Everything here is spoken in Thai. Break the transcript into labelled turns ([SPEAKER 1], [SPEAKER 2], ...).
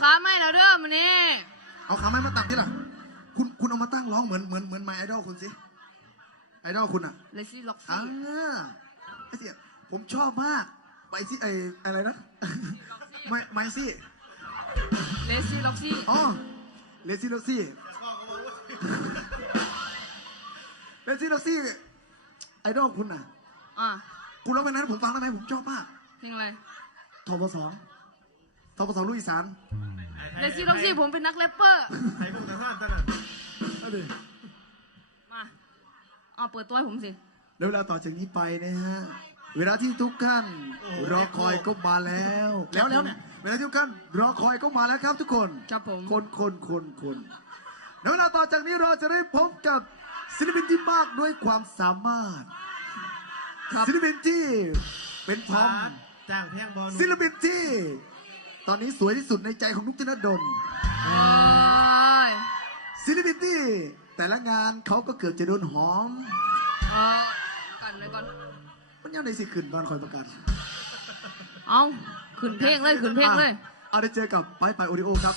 [SPEAKER 1] ขาไม่แล้วเด้อมันนี่
[SPEAKER 2] เอาขาไม้มาตั้งที่ล่ะ คุณคุณเอามาตั้งร้องเหมือนเหมือนเหมือนไมไอดอลคุณสิ ไอดอลคุณอะ
[SPEAKER 1] เลซี่ล็อก
[SPEAKER 2] อ่า
[SPEAKER 1] ซี่
[SPEAKER 2] ไอ้เสียผมชอบมากไปสิไออะไรนะไม่ไม่สิ
[SPEAKER 1] เลซี่ล็อกซี่
[SPEAKER 2] อ๋อเลซี่ล็อกซี่เลซี่ล็อกซี่ไอดอลคุณน่ะ
[SPEAKER 1] อะ
[SPEAKER 2] คุณร้องเพลงนั้นให้ผมฟังได้ไหมผมชอบมาก
[SPEAKER 1] เพลงอะไร
[SPEAKER 2] ทบสอง ทบสลูกอีสาน
[SPEAKER 1] เลซี่ล็อกซี่ผมเป็นนักแรปเปอร์
[SPEAKER 3] ไทยพวกทหารตั้งนั้น
[SPEAKER 2] เอาดิ
[SPEAKER 1] มาเอาเปิดตัวให้ผมสิ
[SPEAKER 2] แล้วเวลาต่อจากนี้ไปนะฮะ เวลาที่ทุกท่านรอคอยก็มาแล้ว แล้วแล้วเนี่ยเวลาที่ทุกท่านรอคอยก็มาแล้วครับทุกคน
[SPEAKER 1] ครับผม
[SPEAKER 2] คนคนคนคนแล้วเวลาต่อจากนี้เราจะได้พบกับศิลปินที่มากด้วยความสามารถ
[SPEAKER 1] ครับ
[SPEAKER 2] ศิลปินที่เป็นทอม
[SPEAKER 3] จ้างแพงบอล
[SPEAKER 2] ศิลปินที่ ตอนนี้สวยที่สุดในใจของนุกธนดล
[SPEAKER 1] โอ้ย
[SPEAKER 2] ศิลปินที่แต่ละงานเขาก็เกือบจะโดนหอม
[SPEAKER 1] เออกันเลยก่อน
[SPEAKER 2] มันยังในสิขึ้นตอนคอยประกาศ
[SPEAKER 1] เอาขึ้นเพลงเลยขึ้นเพลงเลย
[SPEAKER 2] อะเอาได้เจอกับไปไปโอริโอครับ